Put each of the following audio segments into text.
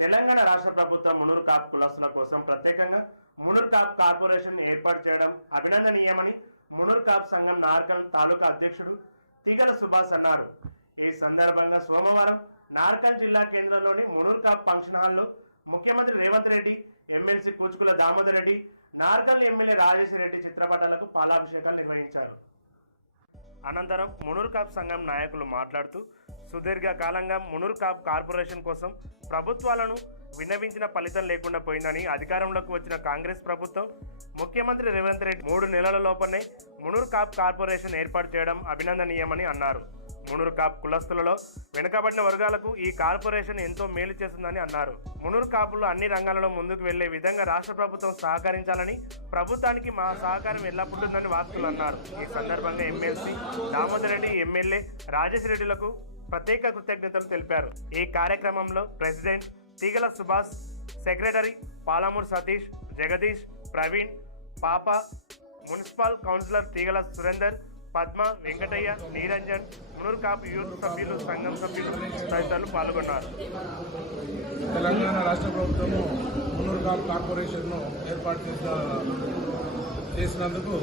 తెలంగాణ రాష్ట్ర ప్రభుత్వం మునూర్ కాపు కులస్తుల కోసం ప్రత్యేకంగా మునూర్ కాపు కార్పొరేషన్ ఏర్పాటు చేయడం అభినందనీయమని మునూర్ కాపు సంఘం నార్కల్ తాలూకా అధ్యక్షుడు తీగల సుభాష్ అన్నారు. ఈ సందర్భంగా సోమవారం నార్కల్ జిల్లా కేంద్రంలోని మునూర్ కాపు ఫంక్షన్ హాల్లో ముఖ్యమంత్రి రేవంత్ రెడ్డి, ఎమ్మెల్సీ కూచుకుల దామోదర్ రెడ్డి, నార్కల్ ఎమ్మెల్యే రాజేష్ రెడ్డి చిత్రపటాలకు పాలాభిషేకాలు నిర్వహించారు. అనంతరం మునూర్ కాపు సంఘం నాయకులు మాట్లాడుతూ సుదీర్ఘకాలంగా మునూర్ కాపు కార్పొరేషన్ కోసం ప్రభుత్వాలను విన్నవించిన ఫలితం లేకుండా పోయిందని, అధికారంలోకి వచ్చిన కాంగ్రెస్ ప్రభుత్వం ముఖ్యమంత్రి రేవంత్ రెడ్డి 3 నెలల లోపలనే మునూర్ కాపు కార్పొరేషన్ ఏర్పాటు చేయడం అభినందనీయమని అన్నారు. మునూర్ కాపు కులస్తులలో వెనుకబడిన వర్గాలకు ఈ కార్పొరేషన్ ఎంతో మేలు చేస్తుందని అన్నారు. మునూర్ కాపులు అన్ని రంగాలలో ముందుకు వెళ్లే విధంగా రాష్ట్ర ప్రభుత్వం సహకరించాలని, ప్రభుత్వానికి మా సహకారం ఎల్లప్పుడూ ఉంటుందని వాస్తులు అన్నారు. ఈ సందర్భంగా ఎమ్మెల్సీ దామోదర్ రెడ్డి, ఎమ్మెల్యే రాజేష్ రెడ్డిలకు ప్రత్యేక కృతజ్ఞతలు తెలిపారు. ఈ కార్యక్రమంలో ప్రెసిడెంట్ తీగల సుభాష్, సెక్రటరీ పాలమూరు సతీష్, జగదీష్, ప్రవీణ్, పాప, మున్సిపల్ కౌన్సిలర్ తీగల సురేందర్, పద్మ, వెంకటయ్య, నీరంజన్, మునూర్ కాపు యూత్ సభ్యులు, సంఘం సభ్యులు తదితరులు పాల్గొన్నారు. తెలంగాణ రాష్ట్ర ప్రభుత్వము మునూర్ కాపు కార్పొరేషన్ను ఏర్పాటు చేసినందుకు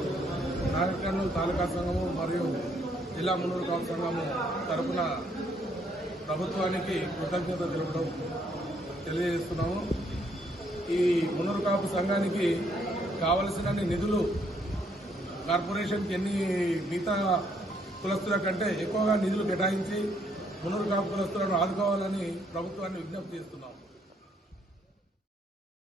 నాగర్ తాలూకా సంఘము మరియు జిల్లా మునూర్ కాపు సంఘము తరఫున ప్రభుత్వానికి కృతజ్ఞత తెలియజేస్తున్నాము. ఈ మునూర్ కాపు సంఘానికి కావలసిన నిధులు కార్పొరేషన్కి మిగతా కులస్తుల కంటే ఎక్కువగా నిధులు కేటాయించి మునూర్ కాపు కులస్తులను ఆదుకోవాలని ప్రభుత్వాన్ని విజ్ఞప్తి చేస్తున్నాం.